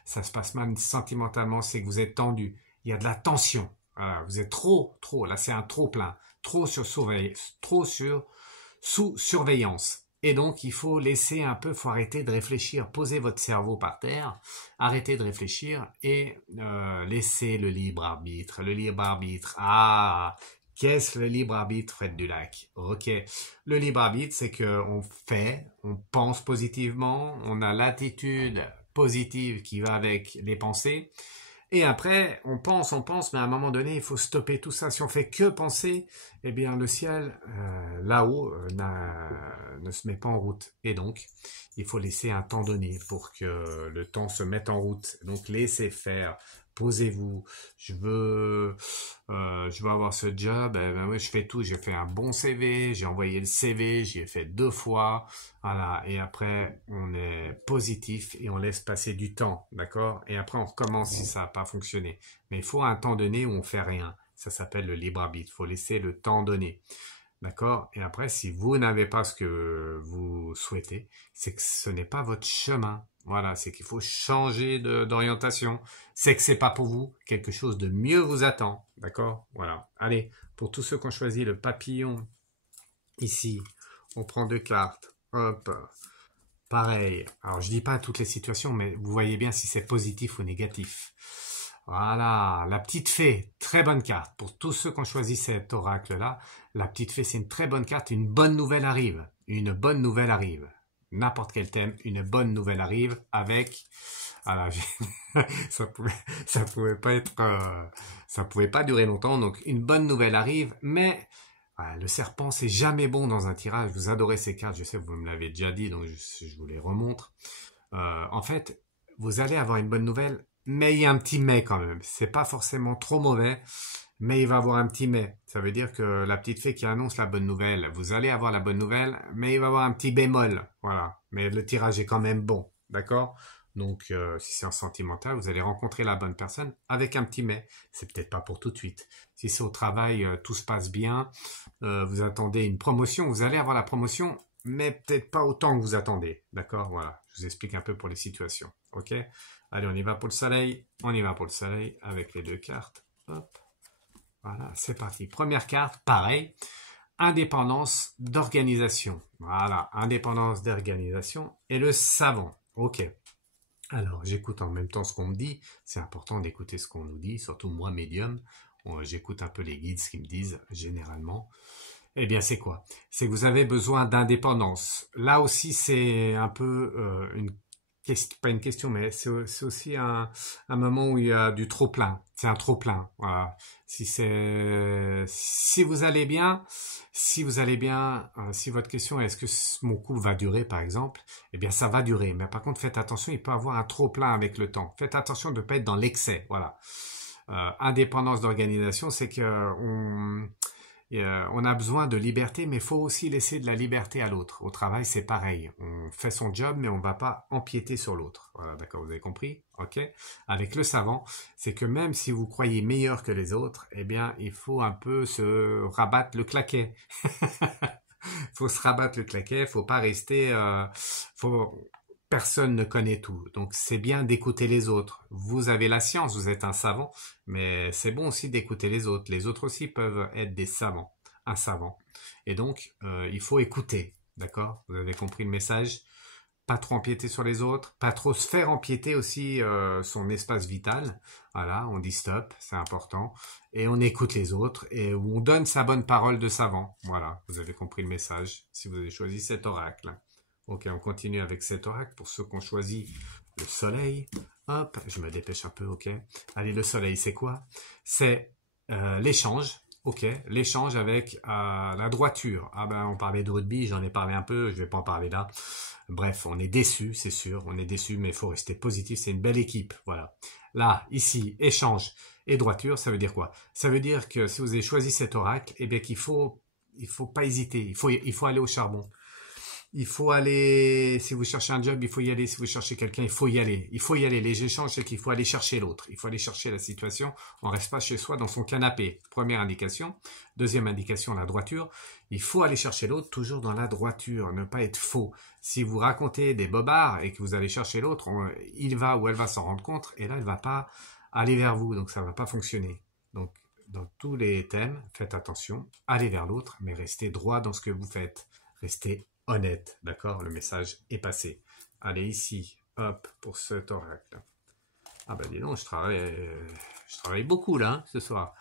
ça se passe mal sentimentalement, c'est que vous êtes tendu. Il y a de la tension. Voilà, vous êtes trop. Là, c'est un trop plein. Trop sous surveillance. Et donc, il faut laisser un peu, il faut arrêter de réfléchir, poser votre cerveau par terre, arrêter de réfléchir et laisser le libre arbitre. Le libre arbitre, qu'est-ce le libre arbitre, Fred Dulac? Ok, le libre arbitre, c'est qu'on pense positivement, on a l'attitude positive qui va avec les pensées, Et après, on pense, mais à un moment donné, il faut stopper tout ça. Si on fait que penser, eh bien, le ciel, là-haut, ne se met pas en route. Et donc, il faut laisser un temps donné pour que le temps se mette en route. Donc, laissez faire. Posez-vous. Je veux avoir ce job. Eh ben, oui, je fais tout. J'ai fait un bon CV. J'ai envoyé le CV. J'y ai fait 2 fois. Voilà. Et après, on est positif et on laisse passer du temps. D'accord? Et après, on recommence si ça n'a pas fonctionné. Mais il faut un temps donné où on fait rien. Ça s'appelle le libre arbitre. Il faut laisser le temps donné. D'accord? Et après, si vous n'avez pas ce que vous souhaitez, c'est que ce n'est pas votre chemin. Voilà, c'est qu'il faut changer d'orientation. C'est que c'est pas pour vous. Quelque chose de mieux vous attend. D'accord? Voilà. Allez, pour tous ceux qui ont choisi le papillon, ici, on prend 2 cartes. Hop. Pareil. Alors, je dis pas toutes les situations, mais vous voyez bien si c'est positif ou négatif. Voilà, la petite fée, très bonne carte. Pour tous ceux qui ont choisi cet oracle-là, la petite fée, c'est une très bonne carte. Une bonne nouvelle arrive. Une bonne nouvelle arrive. N'importe quel thème, une bonne nouvelle arrive avec... Voilà, ça pouvait pas être... ça pouvait pas durer longtemps. Donc, une bonne nouvelle arrive, mais... Voilà, le serpent, c'est jamais bon dans un tirage. Vous adorez ces cartes, je sais, vous me l'avez déjà dit, donc je vous les remontre. En fait, vous allez avoir une bonne nouvelle, mais il y a un petit mais quand même. C'est pas forcément trop mauvais, mais il va avoir un petit mais. Ça veut dire que la petite fée qui annonce la bonne nouvelle, vous allez avoir la bonne nouvelle, mais il va avoir un petit bémol. Voilà. Mais le tirage est quand même bon. D'accord? Donc, si c'est en sentimental, vous allez rencontrer la bonne personne avec un petit mais. C'est peut-être pas pour tout de suite. Si c'est au travail, tout se passe bien, vous attendez une promotion, vous allez avoir la promotion, mais peut-être pas autant que vous attendez. D'accord? Voilà. Je vous explique un peu pour les situations. Ok? Allez, on y va pour le soleil. On y va pour le soleil avec les 2 cartes. Hop. Voilà, c'est parti. Première carte, pareil. Indépendance d'organisation. Voilà, indépendance d'organisation. Et le savant. Ok. Alors, j'écoute en même temps ce qu'on me dit. C'est important d'écouter ce qu'on nous dit, surtout moi, médium. J'écoute un peu les guides, ce qu'ils me disent, généralement. Eh bien, c'est quoi? C'est que vous avez besoin d'indépendance. Là aussi, c'est un peu pas une question, mais c'est aussi un moment où il y a du trop-plein. C'est un trop-plein. Voilà. Si vous allez bien, si votre question est est-ce que mon couple va durer, par exemple, eh bien, ça va durer. Mais par contre, faites attention, il peut y avoir un trop-plein avec le temps. Faites attention de ne pas être dans l'excès. Voilà. Indépendance d'organisation, c'est que on a besoin de liberté, mais il faut aussi laisser de la liberté à l'autre. Au travail, c'est pareil. On fait son job, mais on ne va pas empiéter sur l'autre. Voilà, d'accord, vous avez compris? Ok. Avec le savant, c'est que même si vous croyez meilleur que les autres, eh bien, il faut un peu se rabattre le claquet. Faut se rabattre le claquet, faut pas rester... Personne ne connaît tout, donc c'est bien d'écouter les autres. Vous avez la science, vous êtes un savant, mais c'est bon aussi d'écouter les autres. Les autres aussi peuvent être des savants, un savant. Et donc, il faut écouter, d'accord? Vous avez compris le message? Pas trop empiéter sur les autres, pas trop se faire empiéter aussi son espace vital. Voilà, on dit stop, c'est important. Et on écoute les autres et on donne sa bonne parole de savant. Voilà, vous avez compris le message si vous avez choisi cet oracle. Ok, on continue avec cet oracle pour ceux qui ont choisi le soleil. Hop, je me dépêche un peu, ok. Allez, le soleil, c'est quoi? C'est l'échange, ok. L'échange avec la droiture. Ah ben, on parlait de rugby, j'en ai parlé un peu, je vais pas en parler là. Bref, on est déçu, c'est sûr, on est déçu, mais il faut rester positif, c'est une belle équipe, voilà. Là, ici, échange et droiture, ça veut dire quoi? Ça veut dire que si vous avez choisi cet oracle, eh bien qu'il faut pas hésiter, il faut aller au charbon. Il faut aller, si vous cherchez un job, il faut y aller. Si vous cherchez quelqu'un, il faut y aller. Il faut y aller. Les échanges, c'est qu'il faut aller chercher l'autre. Il faut aller chercher la situation. On reste pas chez soi dans son canapé. Première indication. Deuxième indication, la droiture. Il faut aller chercher l'autre toujours dans la droiture. Ne pas être faux. Si vous racontez des bobards et que vous allez chercher l'autre, il va ou elle va s'en rendre compte. Et là, elle va pas aller vers vous. Donc, ça va pas fonctionner. Donc, dans tous les thèmes, faites attention. Allez vers l'autre, mais restez droit dans ce que vous faites. Restez honnête, d'accord? Le message est passé. Allez ici, hop, pour cet oracle. Ah ben dis donc, je travaille beaucoup là, hein, ce soir.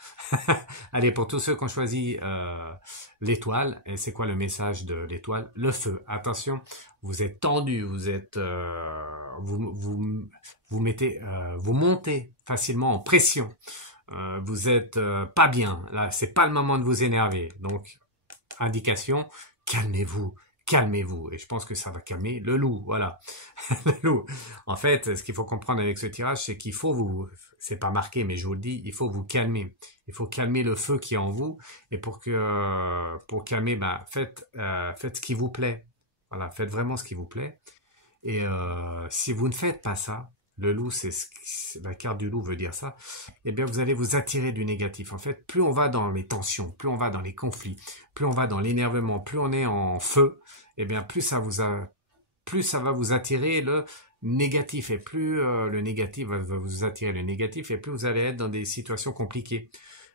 Allez, pour tous ceux qui ont choisi l'étoile, et c'est quoi le message de l'étoile? Le feu. Attention, vous êtes tendu, vous êtes, vous mettez, vous montez facilement en pression. Vous êtes pas bien. Là, c'est pas le moment de vous énerver. Donc, indication, calmez-vous. Calmez-vous. Et je pense que ça va calmer le loup. Voilà. Le loup. En fait, ce qu'il faut comprendre avec ce tirage, c'est qu'il faut vous, c'est pas marqué, mais je vous le dis, il faut vous calmer. Il faut calmer le feu qui est en vous. Et pour calmer, bah, faites ce qui vous plaît. Voilà. Faites vraiment ce qui vous plaît. Et si vous ne faites pas ça, le loup, la carte du loup veut dire ça, eh bien vous allez vous attirer du négatif. En fait, plus on va dans les tensions, plus on va dans les conflits, plus on va dans l'énervement, plus on est en feu, eh bien plus ça va vous attirer le négatif. Et plus le négatif va vous attirer le négatif, et plus vous allez être dans des situations compliquées.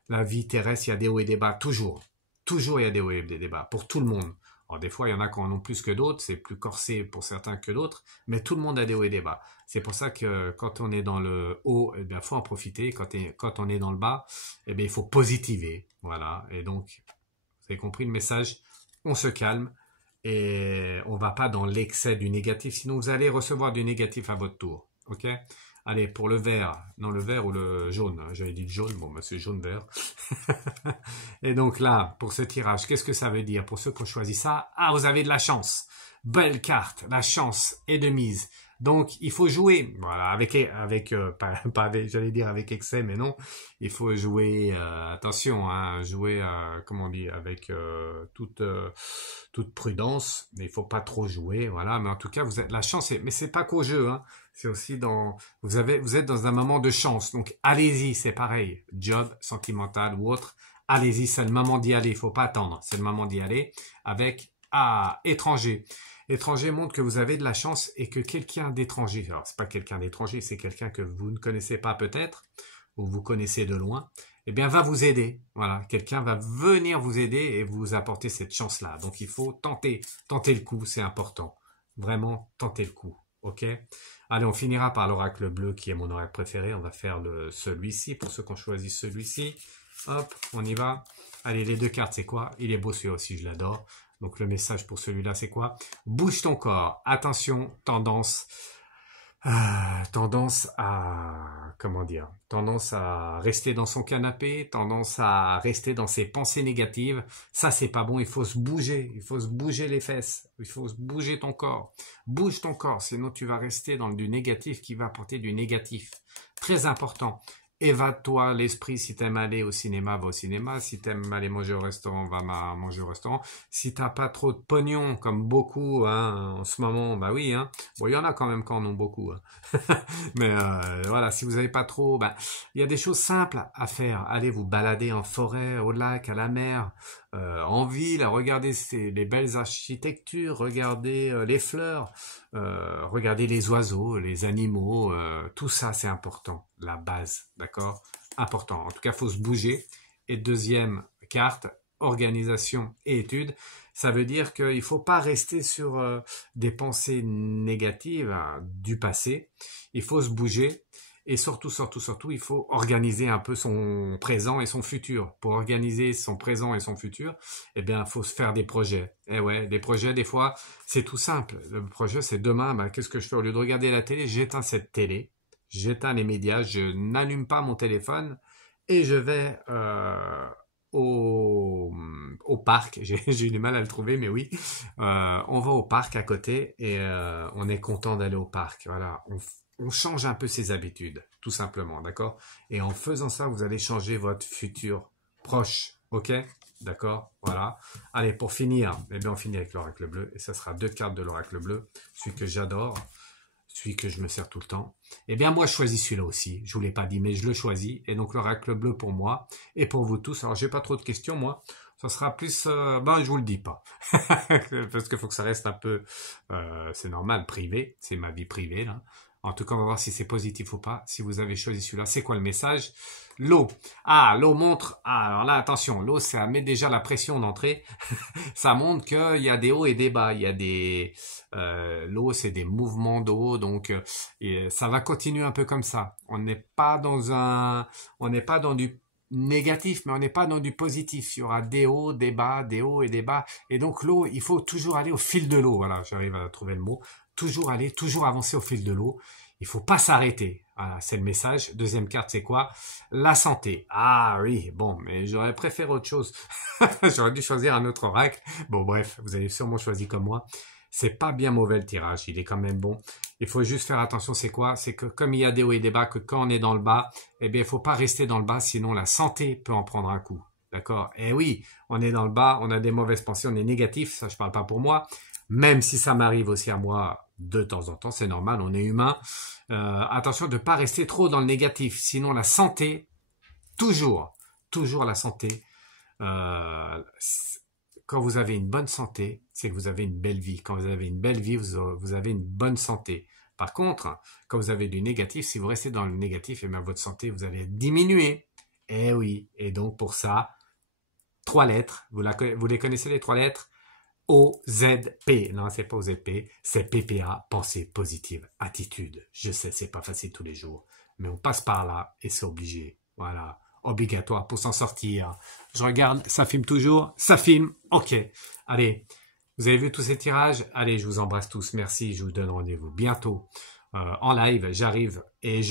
La vie terrestre, il y a des hauts et des bas, toujours. Toujours il y a des hauts et des bas, pour tout le monde. Alors, des fois, il y en a qui en ont plus que d'autres, c'est plus corsé pour certains que d'autres, mais tout le monde a des hauts et des bas. C'est pour ça que quand on est dans le haut, eh bien, faut en profiter. Quand on est dans le bas, eh bien, il faut positiver. Voilà. Et donc, vous avez compris le message, on se calme et on va pas dans l'excès du négatif, sinon vous allez recevoir du négatif à votre tour. Ok? Allez, pour le vert, non le vert ou le jaune, j'avais dit le jaune, bon bah c'est jaune-vert. Et donc là, pour ce tirage, qu'est-ce que ça veut dire? Pour ceux qui ont choisi ça, ah, vous avez de la chance. Belle carte, la chance est de mise. Donc, il faut jouer, voilà, pas avec, j'allais dire avec excès, mais non. Il faut jouer, attention, hein, jouer, comment on dit, avec toute prudence. Mais il faut pas trop jouer, voilà. Mais en tout cas, vous avez la chance, mais c'est pas qu'au jeu, hein. C'est aussi vous êtes dans un moment de chance. Donc, allez-y, c'est pareil. Job, sentimental ou autre. Allez-y, c'est le moment d'y aller. Il faut pas attendre. C'est le moment d'y aller avec, étranger. Étranger montre que vous avez de la chance et que quelqu'un d'étranger, alors c'est pas quelqu'un d'étranger, c'est quelqu'un que vous ne connaissez pas peut-être, ou vous connaissez de loin, eh bien va vous aider. Voilà, quelqu'un va venir vous aider et vous apporter cette chance-là. Donc il faut tenter le coup, c'est important. Vraiment, tenter le coup. Ok? Allez, on finira par l'oracle bleu qui est mon oracle préféré. On va faire celui-ci pour ceux qui ont choisi celui-ci. Hop, on y va. Allez, les deux cartes, c'est quoi? Il est beau celui-là aussi, je l'adore. Donc le message pour celui-là, c'est quoi? Bouge ton corps. Attention, tendance à, comment dire, tendance à rester dans son canapé, tendance à rester dans ses pensées négatives. Ça, c'est pas bon. Il faut se bouger. Il faut se bouger les fesses. Il faut se bouger ton corps. Bouge ton corps, sinon tu vas rester dans du négatif qui va apporter du négatif. Très important. Évade-toi l'esprit. Si t'aimes aller au cinéma, va au cinéma. Si t'aimes aller manger au restaurant, va manger au restaurant. Si t'as pas trop de pognon, comme beaucoup, hein, en ce moment, bah oui, hein. Bon, il y en a quand même qui en ont beaucoup, hein. Mais voilà, si vous avez pas trop, bah, il y a des choses simples à faire. Allez vous balader en forêt, au lac, à la mer, en ville, regardez les belles architectures, regardez les fleurs, regardez les oiseaux, les animaux, tout ça c'est important, la base, d'accord? Important. En tout cas, faut se bouger. Et deuxième carte, organisation et études. Ça veut dire qu'il ne faut pas rester sur des pensées négatives du passé. Il faut se bouger. Et surtout, il faut organiser un peu son présent et son futur. Pour organiser son présent et son futur, eh bien, il faut se faire des projets. Et ouais, des projets, des fois, c'est tout simple. Le projet, c'est demain, ben, qu'est-ce que je fais? Au lieu de regarder la télé, j'éteins cette télé, j'éteins les médias, je n'allume pas mon téléphone et je vais au parc. J'ai eu du mal à le trouver, mais oui. On va au parc à côté et on est content d'aller au parc. Voilà, on change un peu ses habitudes, tout simplement, d'accord? Et en faisant ça, vous allez changer votre futur proche, ok? D'accord? Voilà. Allez, pour finir, eh bien, on finit avec l'oracle bleu, et ça sera 2 cartes de l'oracle bleu, celui que j'adore, celui que je me sers tout le temps. Eh bien, moi, je choisis celui-là aussi. Je vous l'ai pas dit, mais je le choisis. Et donc, l'oracle bleu pour moi, et pour vous tous. Alors, j'ai pas trop de questions, moi. Ça sera plus, ben, je vous le dis pas. Parce qu'il faut que ça reste un peu, c'est normal, privé. C'est ma vie privée, là. En tout cas, on va voir si c'est positif ou pas. Si vous avez choisi celui-là, c'est quoi le message? L'eau. Ah, l'eau montre. Ah, alors là, attention, l'eau, ça met déjà la pression d'entrée. Ça montre qu'il y a des hauts et des bas. Il y a des... l'eau, c'est des mouvements d'eau, donc et ça va continuer un peu comme ça. On n'est pas dans du négatif, mais on n'est pas dans du positif. Il y aura des hauts, des bas, des hauts et des bas. Et donc l'eau, il faut toujours aller au fil de l'eau. Voilà, j'arrive à trouver le mot. Toujours aller, toujours avancer au fil de l'eau. Il faut pas s'arrêter. Voilà, c'est le message. Deuxième carte, c'est quoi? La santé. Ah oui, bon, mais j'aurais préféré autre chose. J'aurais dû choisir un autre oracle. Bon, bref, vous avez sûrement choisi comme moi. C'est pas bien mauvais le tirage, il est quand même bon. Il faut juste faire attention, c'est quoi? C'est que comme il y a des hauts et des bas, que quand on est dans le bas, eh bien, il faut pas rester dans le bas, sinon la santé peut en prendre un coup. D'accord? Et oui, on est dans le bas, on a des mauvaises pensées, on est négatif, ça je parle pas pour moi. Même si ça m'arrive aussi à moi de temps en temps, c'est normal, on est humain. Attention de ne pas rester trop dans le négatif, sinon la santé, toujours la santé. Euh, Quand vous avez une bonne santé, c'est que vous avez une belle vie. Quand vous avez une belle vie, vous avez une bonne santé. Par contre, quand vous avez du négatif, si vous restez dans le négatif, et bien votre santé, vous allez diminuer. Eh oui, et donc pour ça, 3 lettres, vous les connaissez les 3 lettres? OZP. Non, c'est pas OZP, c'est PPA, pensée positive, attitude. Je sais, c'est pas facile tous les jours, mais on passe par là et c'est obligé. Voilà, obligatoire pour s'en sortir. Je regarde, ça filme toujours? Ça filme, ok. Allez, vous avez vu tous ces tirages? Allez, je vous embrasse tous, merci, je vous donne rendez-vous bientôt. En live, j'arrive et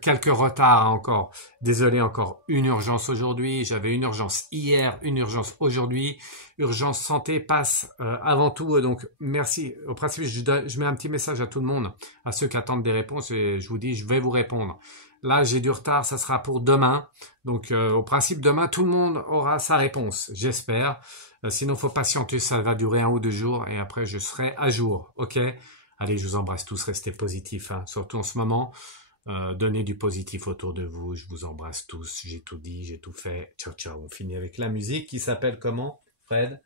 quelques retards encore. Désolé encore, une urgence aujourd'hui. J'avais une urgence hier, une urgence aujourd'hui. Urgence santé passe avant tout. Donc merci. Au principe, je mets un petit message à tout le monde, à ceux qui attendent des réponses et je vous dis, je vais vous répondre. Là, j'ai du retard, ça sera pour demain. Donc au principe, demain, tout le monde aura sa réponse, j'espère. Sinon, faut patienter, ça va durer 1 ou 2 jours et après, je serai à jour. Ok? Allez, je vous embrasse tous, restez positifs, hein, surtout en ce moment. Donnez du positif autour de vous, je vous embrasse tous, j'ai tout dit, j'ai tout fait. Ciao, ciao. On finit avec la musique qui s'appelle comment, Fred?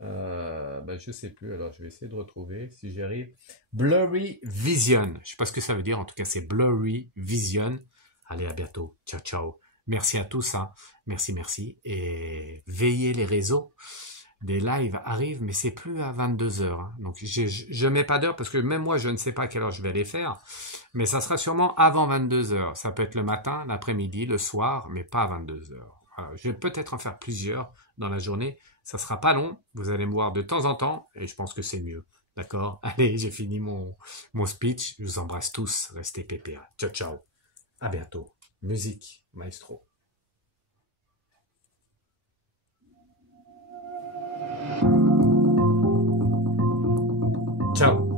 Je sais plus, alors je vais essayer de retrouver, si j'y arrive. Blurry Vision. Je sais pas ce que ça veut dire, en tout cas c'est Blurry Vision. Allez, à bientôt. Ciao, ciao. Merci à tous, hein. Merci, merci. Et veillez les réseaux. Des lives arrivent, mais c'est plus à 22 heures. Hein. Donc, je mets pas d'heure parce que même moi, je ne sais pas à quelle heure je vais les faire. Mais ça sera sûrement avant 22 heures. Ça peut être le matin, l'après-midi, le soir, mais pas à 22 heures. Voilà. Je vais peut-être en faire plusieurs dans la journée. Ça sera pas long. Vous allez me voir de temps en temps et je pense que c'est mieux. D'accord? Allez, j'ai fini mon speech. Je vous embrasse tous. Restez PPA. Ciao, ciao. À bientôt. Musique, maestro. Ciao.